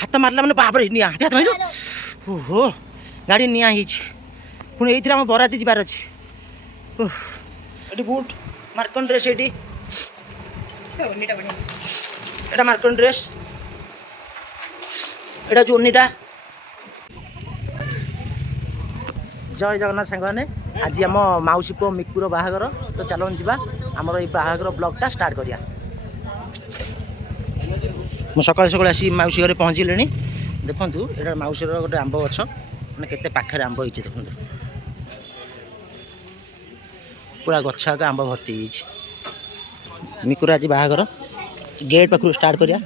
हाथ मारला मैंने बाबर निआ हाथ मार ओहो गाड़ी निआ पुणी ये आम बराती जबार अच्छे बुट मार्कन ड्रेस ये मार्कन ड्रेस एटा चोनीटा जय जगन्नाथ सांग मैंने आज आम मौसी पु मिकुर बाहागर तो चलो जा आमर ये बाहागर ब्लॉगटा स्टार्ट करिया मु सकाल सकाल आसी मौसी घरे पहुँचले देखु ये मौसी गोटे आंब गछ मैंने केते पाखे आंब हो देखो पूरा गछ आगे आंब भर्ती मिकुर आज बाहागर गेट पाखु स्टार्ट करिया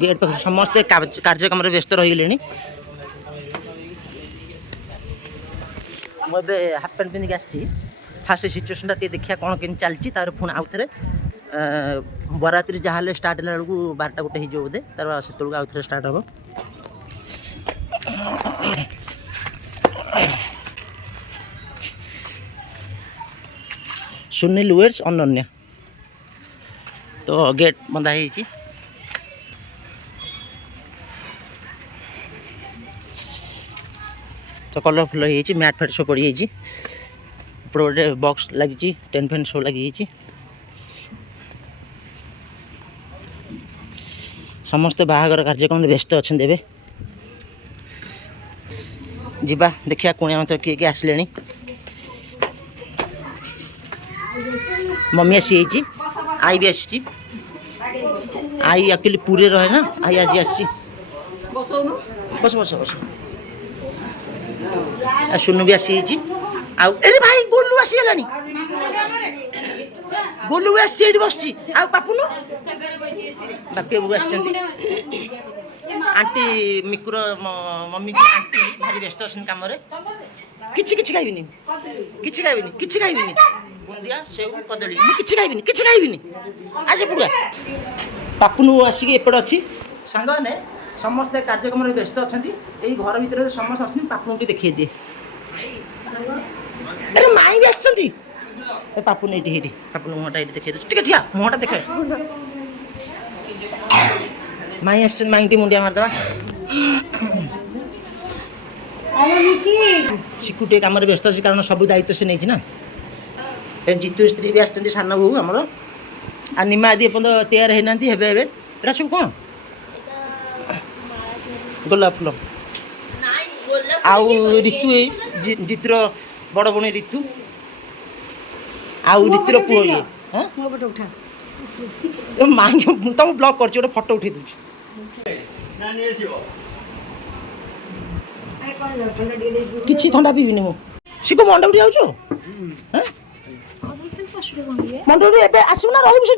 गेट पाखु समस्ते कार्यक्रम व्यस्त रहीगले मुझे हाफ पैंट पिंधिक आसी फास्ट सिचुएसनटा देखिए कौन के चलती पुणी आउ थे बरात्री जहाँ स्टार्ट है बेलू 12टा गोटे हो बोधे तार से आउ थे स्टार्ट हम सुनील वेयर्स अनन्या तो गेट बंधा है तो कलरफुल हो मैट फैट सब पड़ी गोटे बॉक्स लगी टेंट फैन सब लगी समस्ते बाहागर कार्यक्रम व्यस्त अच्छा देवे जीवा देखिया कुणिया मत किए आसिले मम्मी आसी आई भी आसी आई एक्चुअली पूरे रहे ना आई आज आसी बस बस बस सुनु भी आसी अरे भाई गोलू आसीगला गोलू आसी बस पापुनु बापी बाबू आस आंटी मिकुर मम्मी की आंटी भारी व्यस्त अच्छे कम किछि खाइबिनी बुंदिया सेव कदली किछि खाइबिनी आज पुरा पापुनु आसिक एपट अच्छी सांग मैंने समस्ते कार्यक्रम व्यस्त अच्छा यही घर भितर समस्त आस पापुन की देखिए दिए अरे माई भी आस पापुन ये पापुन मुहटा ये देखिए ठीक ठिया मुहटा देख माई आस माई मुंडिया मारदे सिक्यूरीटी कम व्यस्त अच्छे कारण सब दायित्व से नहीं ना जीतू स्त्री भी आसान सान बो आमर आ निमा आदि एपर्त तैयार होना हे सब कौन गोलाप फुल आउ ऋतु जीतुर बड़ भणी ऋतु आउ ऋतुर पुओ ये माँ तुम ब्लॉग कर फोटो उठे दूँ किसी थंडा पीबिनी मु सिको मंडप जाऊँ मंडप आसबू ना रही से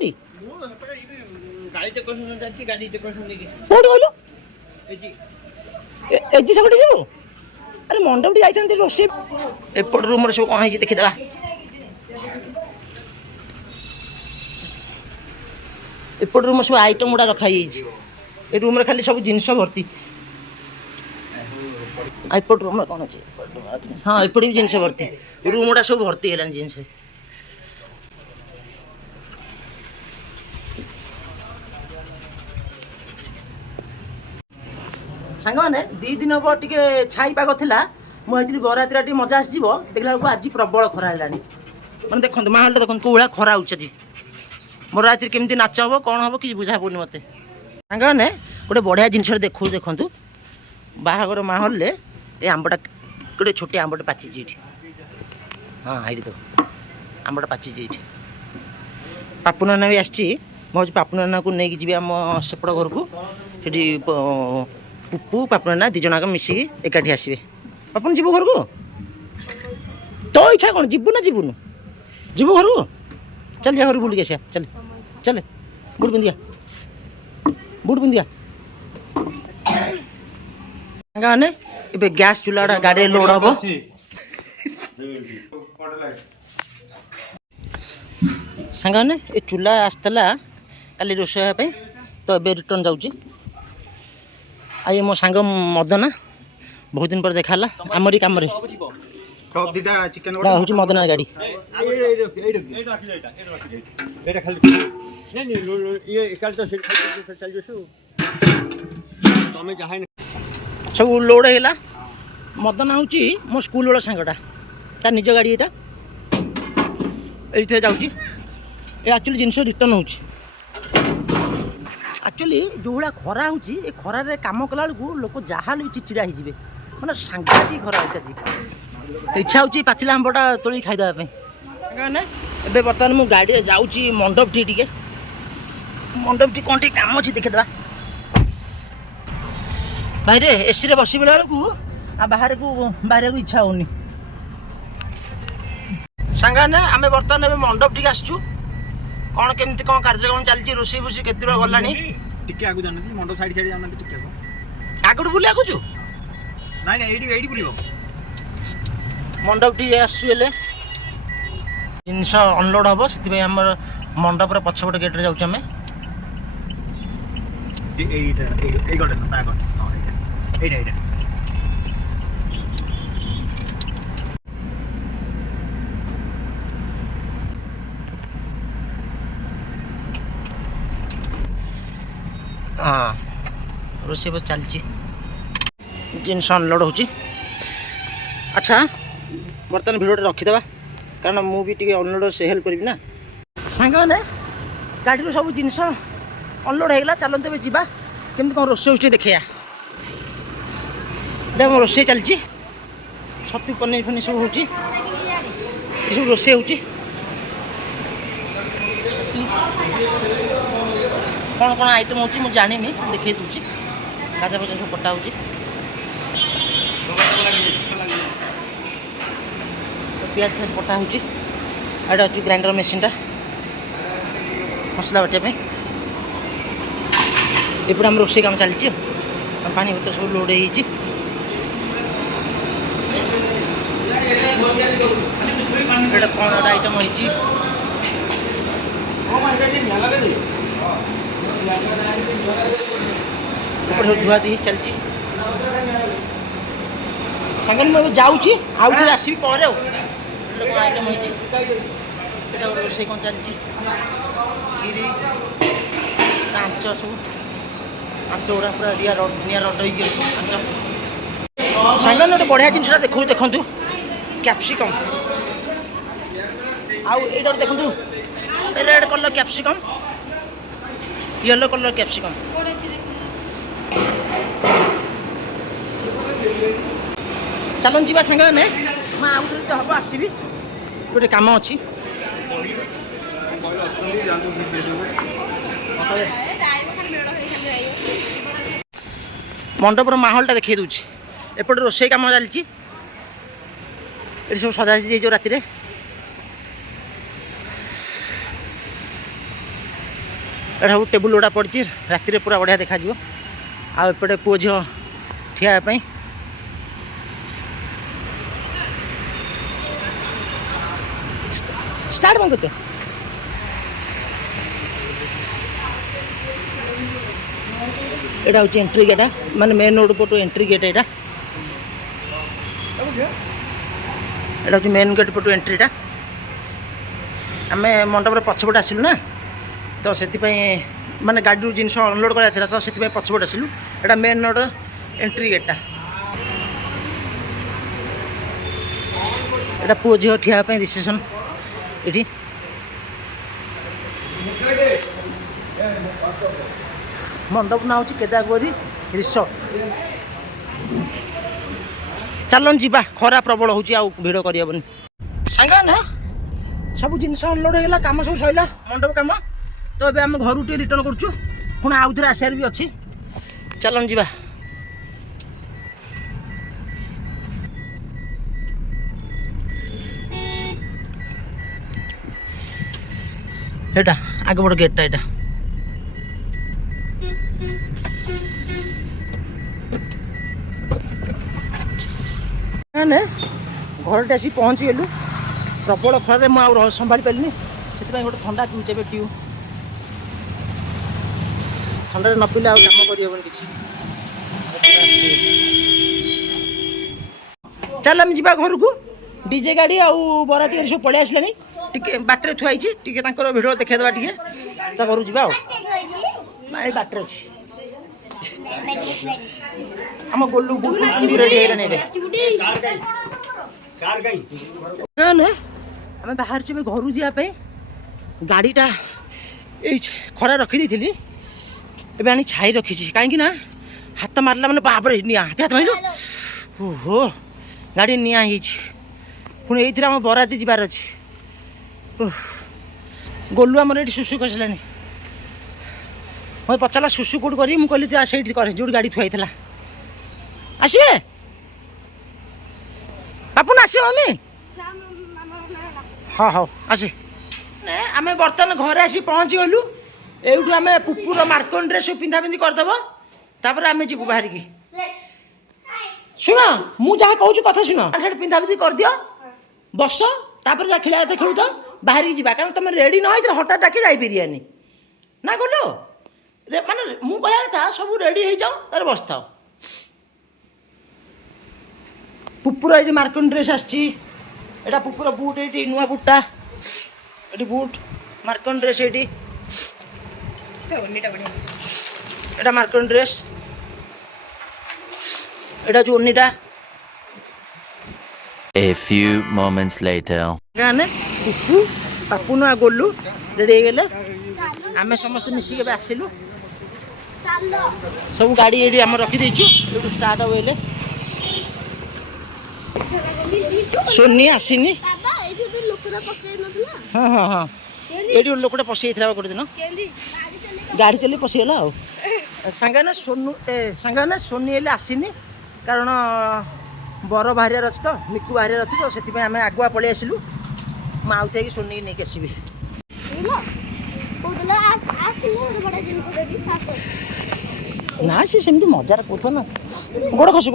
कौट कहलु एजी सगटे जीव अरे मंडप जाते रोसे एपट रूम सब कौन है देखीदा एपट रूम सब आइटम गुड़ा रखाई ए रूम खाली सब जिनस भर्ती एपट रूम कौन अच्छे हाँ एपट भी जिनस भर्ती रूम गुड़ा सब भर्ती है जिनस सांग मैंने 2 दिन हम टे छाई पाग था मुझे बराती मजा आसो देखला बेलू आज प्रबल खरा है मैंने देखो माहौल देखो कौन खरा हो बराती केमती नाच हम कौन हम कि बुझा पड़नी मत सांग मैंने गोटे बढ़िया जिन देखो देखु बाहागर माहौल ये आंबटा गोटे छोटे आंबटे पाची हाँ ये देखो आंबटा पाची पापु नाना भी आसी मुझे पापु नाना को लेकिन जी आम सेपट घर को पुपू पापन ना दिजक मिसिकी एकाठी आसवे पापन जीव घर को तो इच्छा कौन जीवु ना जीवुनु जीवु घर को चल जा घर बुल के चल चल बुट पिंधिया मैंने ए गैस चूल्हा गाड़ी लोड हम सांग मैंने ये चूल्हा आसला काली रोषे तो ए रिटर्न जाऊँगी आई मो सांग मदना बहुत दिन पर देखा आमरी कम हूँ मदना गाड़ी ये एकाल तो चल जसु तमे जहां सब लोड है। मदन हूँ मो स्कूल वाला सांगटा तार निज गाड़ी यहाँ ये जाऊँगी एक्चुअली जिनस रिटर्न हो एक्चुअली जो भाया खरा हो खरार कम कला बेलू लोक जहाँ भी चिड़चिड़ा हो मैंने सांघातिक खरा होता इच्छा हो पाचिला आंबटा तोड़ खाईदेवाई ए बर्तमान मु गाड़ी जाऊँगी मंडप टी मंडप टी कौन टी कम अच्छी देखीदे भाई एसी रे बस बेलू बाहर को इच्छा होनी सांगाने आम बर्तमान मंडप टी आसचु कौन केमती कौन कार्यक्रम चलती रोषे फुषे के गलानी टिके आगु जाना मंडप साइड साइड जाना टिके आगड़ बुलिया कुछ नाई ना एडी बुलिबो मंडप टी आसचु जिनस अनलोड हम से आम मंडप पछपट गेट रे जाऊँ आम हाँ रोषे बस चलती जिनस अनलोड हो अच्छा बर्तमान भिडियो रखीदे कारण मुझे अनलोड से हेल्प करी ना सांग मैंने गाड़ी सब जिनस अनलोड होगा चलते जावा केमती कौन रोषे देखा मो रोषे चलती छतु पनीर फनीर सब हो सब रोषे हो कौन कौन आइटम हो मुझे जानी देखे दूसरी गाजा फजा सब कटा हो पियाज फियाज कटा हो अच्छी ग्राइंडर मेसीनटा मसला बाटिया एपटे आम रोषे काम चलती पानी बोतल सब लोड हो कौन आइटम हो धुआ दी चलती सांगे मुझे जाऊँगी आउे आसवि पर आइटम हो रोषे कौन चलती गिरी आंच सब आंच गुड़ा पूरा निआ रड सांगे गोटे बढ़िया जिनसा देखो देखु कैप्सिकम आउट देखु red colour capsicum yellow colour capsicum चलन जी सांगे मैंने मुझे हम आसवि गोटे कम अच्छी मंडपर माहौलटा देखिए दूसरी एपटे रोषे कम चलती ये सब सजा सजी राति सब टेबुल गुड़ा पड़ी राति पूरा बढ़िया देखा आउटे पुओ झी ठियापी स्टार्ट बंद करते यहाँ हूँ एंट्री गेटा माने मेन रोड पटू एंट्री गेट यहाँ हूँ मेन गेट पटू एंट्रीटा आम मंडप पछपट आसलु ना तो से माने गाड़ी जिनस अनलोड कराइला तो से पछपट आसलु यहाँ मेन रोड एंट्री गेटा यहाँ पुओ झील ठियापी रिसेप्शन ये मंडप ना हूँ केदारगौरी रिसोर्ट चलन जीवा खरा प्रबल हो भिड़ करनी सांग ना सब जिनस अनलोड होगा कम सब सैला मंडप कम तो ये आम घर टे रिटर्न करुँ पुणी आउ थे आसार भी अच्छी चलन जीवा एटा आगे बड़ गेटा एटा मैंने घर टे आसी पहुँची गलु प्रबल खर मुझे संभाली पारे से गोटे ठंडा पीछे ट्यू ठंडा न पीले आ कम कर कि चल आम जा घर को डीजे गाड़ी आउ बराती गाड़ी सब पलि आसलानी टे बाटर थुआई भिडियो देखाइदेवा टे ତା ଘରକୁ ଯିବା ଆଉ ଏଇ ବାଟରେ ଅଛି ଆମ ଗୋଲୁ ବୁଟ ରେଡି ହେଇଗଲାଣି ଏବେ ଆମେ ବାହାରିଛୁ ଏବେ ଘରକୁ ଯିବା ପାଇଁ ଗାଡ଼ିଟା ଏଇ ଖରା ରଖିଦେଇଥିଲି ଏବେ ଆଣି ଛାଇ ରଖିଛି କାହିଁକି ନା ହାତ ମାରିଲା ମାନେ ବାପରେ ନିଆଁ ହାତ ମାରିଲୁ ଓହୋ ଗାଡ଼ି ନିଆଁ ହେଇଯାଇଛି ପୁଣି ଏଇଥିରେ ଆମ ବରାତି ଯିବାର ଅଛି ଗୋଲୁ ଆମର ଏଇଠି ସୁସୁ କରିସାରିଲାଣି ମୋତେ ପଚାରିଲା ସୁସୁ କେଉଁଠି କରିବି ମୁଁ କହିଲି ସେଇଠି କରେ ଯେଉଁଠି ଗାଡ଼ି ଥୁଆ ହେଇଥିଲା ଆସିବେ ବାପୁନ ଆସିବ ମମି ହଁ ହଉ ଆସେ ଆମେ ବର୍ତ୍ତମାନ ଘରେ ଆସି ପହଞ୍ଚିଗଲୁ ଏଇଠୁ ଆମେ ପୁପୁର ମାର୍କନ ଡ୍ରେସ୍ ପିନ୍ଧାପିନ୍ଧି କରିଦେବ ତାପରେ ଆମେ ଯିବୁ ବାହାରିକି ଶୁଣ ମୁଁ ଯାହା କହୁଛି କଥା ଶୁଣ ସେଠି ପିନ୍ଧାପିନ୍ଧି କରିଦିଅ ବସ ତାପରେ ଯାହା ଖେଳିବା କଥା ଖେଳୁଥାଅ ବାହାରିକି ଯିବା କାରଣ ତମେ ରେଡ଼ି ନ ହେଇଥିଲେ ହଠାତ୍ ଡାକି ଯାଇପାରିବାନି ନା ଗଲୁ ମାନେ ମୁଁ କହିବା କଥା ସବୁ ରେଡ଼ି ହେଇଯାଅ ତାପରେ ବସିଥାଅ ପୁପୁର ଏଇଠି ମାର୍କନ ଡ୍ରେସ୍ ଆସିଛି ଏଇଟା ପୁପୁର ବୁଟ୍ ଏଇଠି ନୂଆ ବୁଟ୍ଟା ଏଠି ବୁଟ୍ ମାର୍କନ ଡ୍ରେସ୍ ଏଇଠି এটা মার্কন ড্রেস এটা হচ্ছে ওন্নিটা A few moments later গানে পুপু পাপুন আর গোলু রেডি হয়ে গেলে আমি সমস্ত মিশিকি ଏବେ ଆସିଲୁ ସବୁ ଗାଡ଼ି ଏଇଠି ଆମେ ରଖିଦେଇଛୁ ଏଇଠୁ ଷ୍ଟାର୍ଟ ହବ ହେଲେ ସୋନି ଆସିନି ହଁ ହଁ ହଁ ଏଇଠି ଗୋଟେ ଲୋକଟା ପଶିଯାଇଥିଲା ଗୋଟେ ଦିନ ଗାଡ଼ି ଚଲେଇ ପଶିଗଲା ଆଉ ସାଙ୍ଗମାନେ ସୋନି ହେଲେ ଆସିନି କାରଣ ବର ବାହାରିବାର ଅଛି ତ ମିକୁ ବାହାରିବାର ଅଛି ତ ସେଥିପାଇଁ ଆମେ ଆଗୁଆ ପଳେଇ ଆସିଲୁ ମୁଁ ଆଉ ଯାଇକି ସୋନିକି ନେଇକି ଆସିବି ନା ସେ ସେମିତି ମଜାରେ କହୁଥିବ ନା ଗୋଡ଼ ଖସିବ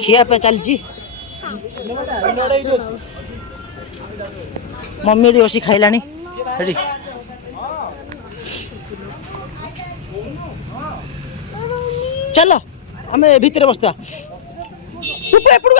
ଖିଆ ପିଆ ଚାଲିଛି ମମି ଏଠି ବସି ଖାଇଲାଣି ସେଠି ଚାଲ ଆମେ ଭିତରେ ବସିବା ଏପଟକୁ